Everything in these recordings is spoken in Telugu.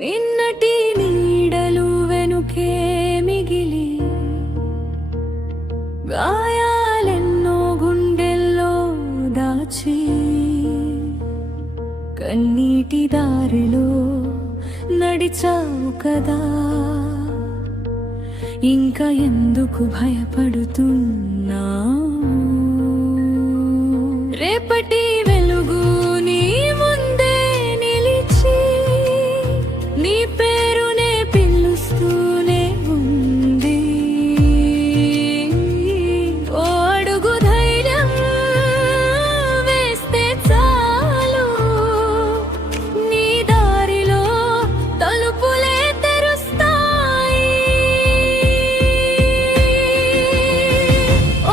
నిన్నటి నీడలు వెనుకే మిగిలి గాయాలెన్నో గుండెల్లో దాచి కన్నీటి దారిలో నడిచావు కదా, ఇంకా ఎందుకు భయపడుతున్నా? రేపటి వెలుగు నీ ముందే నిలిచి నీ పేరునే పిలుస్తూనే ఉంది. ఓ అడుగు ధైర్యం వేస్తే చాలు, నీ దారిలో తలుపులే తెరుస్తాయి.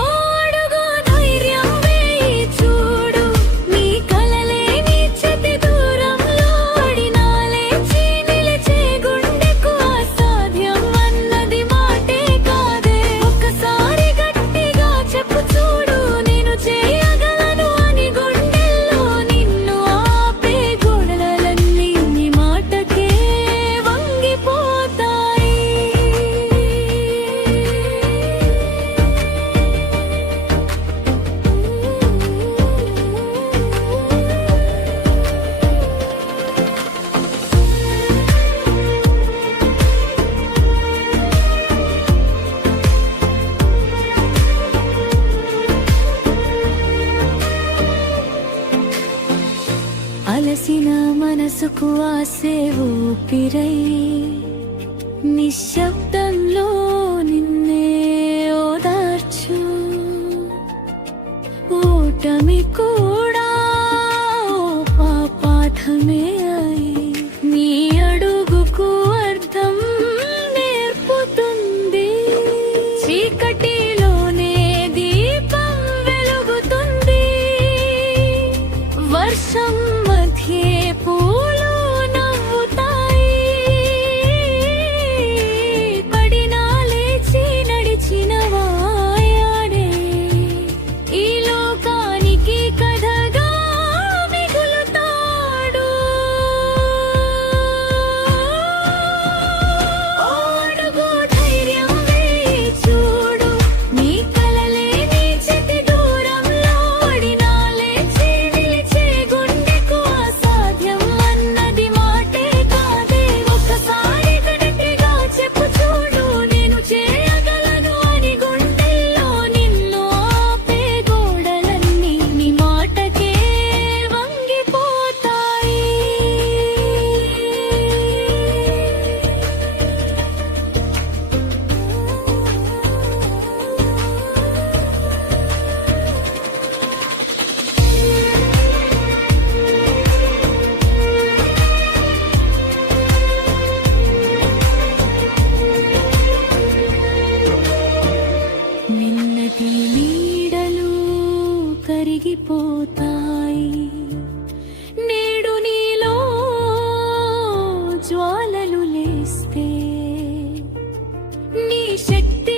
ఓ అడుగు ధైర్యం వేయి చూడు, నీ కలలే నీ చేతి దూరంలో పడినా లేచి నిలిచే గుండెకు అసాధ్యం అన్నది మాటే కాదే. ఒక్కసారి గట్టిగా చెప్పు చూడు, నేను చేయగలను అని. గుండెల్లో నిన్ను ఆపే గోడలన్నీ నీ మాటకే వంగిపోతాయి. అలసిన మనసుకు ఆసే ఊపిరై నిశ్శబ్దంలో నిన్నే ఓదార్చు. ఓటమి కూడా ఓ పాఠమే అయి నీ అడుగుకు అర్థం నేర్పుతుంది. చీకటిలోనే దీపం వెలుగుతుంది, వర్షం మధ్యే పూలు నవ్వుతాయి. పడినా లేచి నడిచిన వాయాడే ఈ లోకానికి కథగా మిగులుతాడు. ఓ అడుగు ధైర్యం వేయి చూడు, నీ కలలే నీ చేతి దూరంలో పడినా లేచి నిలిచే గుండెకు అసాధ్యం అన్నది మాటే కాదే. ఒక్కసారి గట్టిగా చెప్పు చూడు, నేను చేయగలను అని. గుండెల్లో నిన్ను ఆపే గోడలన్నీ నీ మాటకే వంగిపోతాయి. నిన్నటి నీడలు కరిగిపోతాయి, నేడు నీలో జ్వాలలు లేస్తే నీ శక్తి